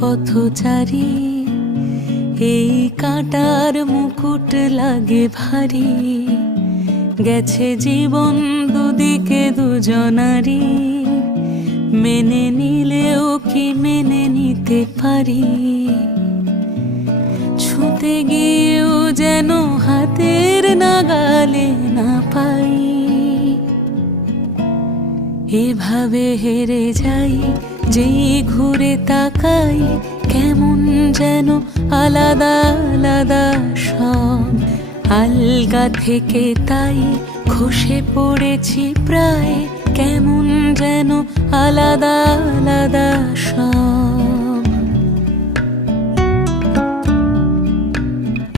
পথচারী, এই কাঁটার মুকুট লাগে ভারী। গেছে জীবন দুদিকে দুজনারই, মেনে নিলেও কি মেনে নিতে পারি? ছুঁতে গিয়েও যেন হাতের নাগালে না পাই। এভাবে হেরে যাই, যেই ঘুরে তাকাই, কেমন যেন আলাদা আলাদা সব। আলগা থেকে তাই খসে পড়েছি প্রায়, কেমন যেন আলাদা আলাদা সব।